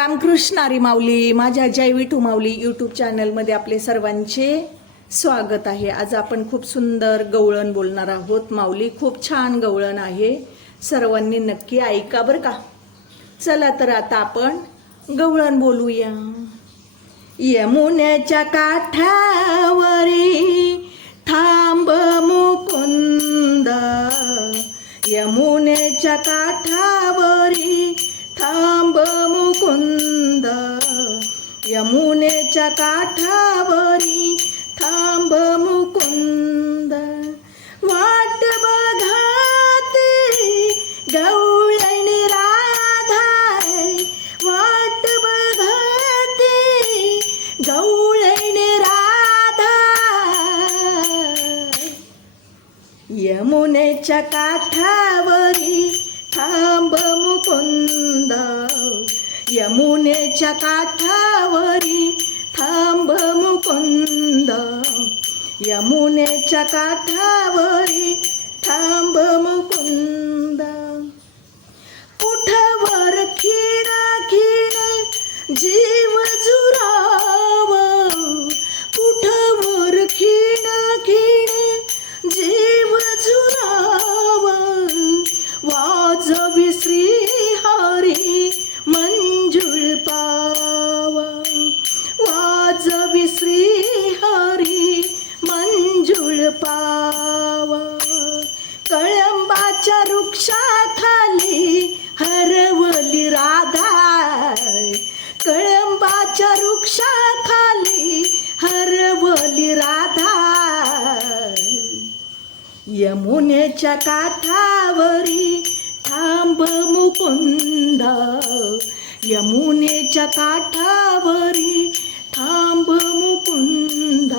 रामकृष्णारी माऊली माझ्या जय विठू माऊली यूट्यूब चॅनलमध्ये आपले सर्वांचे स्वागत आहे. आज आपण खूप सुंदर गवळण बोलणार आहोत. माऊली खूप छान गवळण आहे. सर्वांनी नक्की ऐका बरं का? चला तर आता आपण गवळण बोलूया. यमुन्याच्या काठावरी थांब मुकुंद. यमुनेच्या काठावरी थांब मुकुंद यमुनेच्या काठावरी थांब मुकुंद वाट बघाते गवळणी राधा वाट बघाते गवळणी राधा यमुनेच्या काठावरी यमुनेच्या काठावरी थांब मुकुंद. यमुनेच्या काठावर यमुनेच्या काठावरी थांब मुकुंद. यमुनेच्या काठावरी थांब मुकुंद.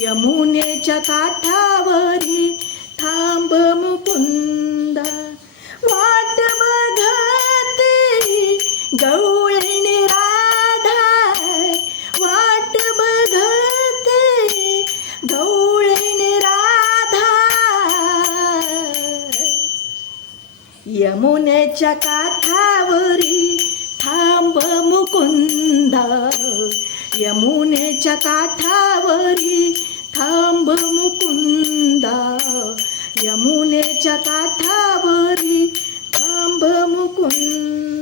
यमुनेच्या काठावरी थांब मुकुंद. पुण्याच्या काठावरी थांब मुकुंद. यमुनेच्या काठावरी थांब मुकुंद. यमुनेच्या काठावरी थांब मुकुंद.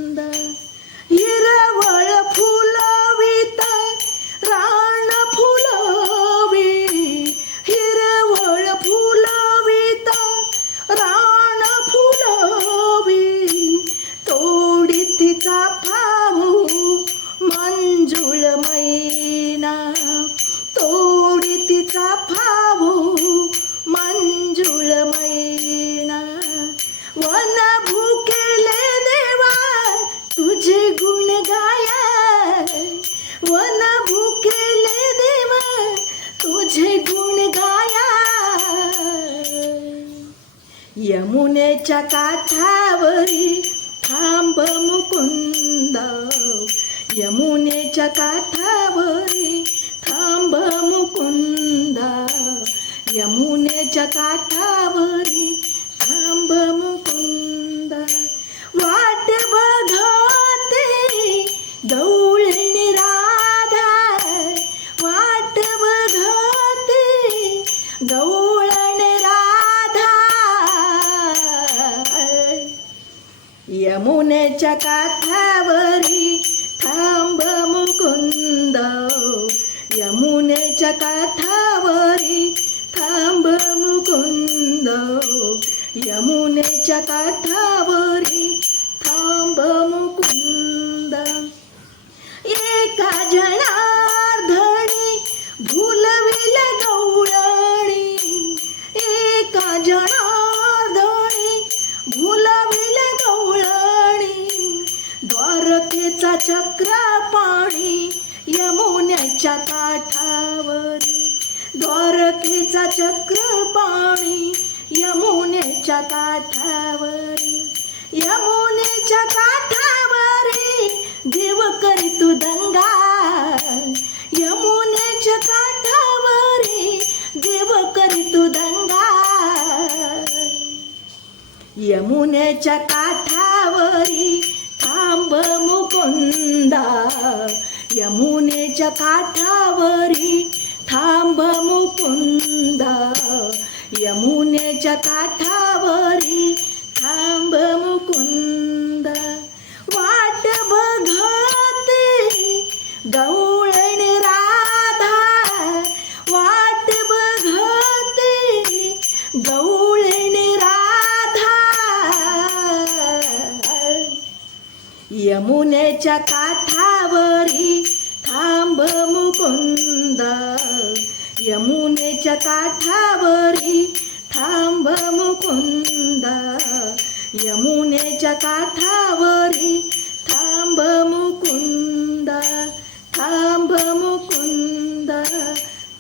यमुनेच्या काठावरी थांब मुकुंद. यमुनेच्या काठावरी थांब मुकुंद. यमुनेच्या काठावरी यमुनेच्या काठावरी थांब मुकुंद. यमुनेच्या काठावरी थांब मुकुंद. यमुनेच्या काठावरी थांब मुकुंद. एका जनार्दनी नदीच्या काठावरी द्वारकेचा चक्र पाणी यमुनेच्या काठावरी यमुनेच्या काठावरी देव करी तू दंगा. यमुनेच्या काठावरी देव करी तू दंगा. यमुनेच्या काठावरी थांब मुकुंदा. यमुनेच्या काठावरी थांब मुकुंदा. यमुनेच्या काठावरी थांब मुकुंद. वाट बघते गौळ यमुनेच्या काठावरी थांब मुकुंद. यमुनेच्या काठावरी थांब मुकुंद. यमुनेच्या काठावरी थांब मुकुंद. थांब मुकुंद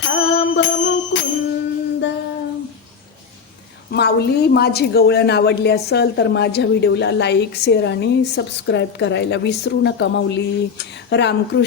थांब मुकुंद. माऊली माझी गवळण आवडली असेल तर माझ्या व्हिडिओला लाईक शेअर आणि सबस्क्राईब करायला विसरू नका माऊली. रामकृष्ण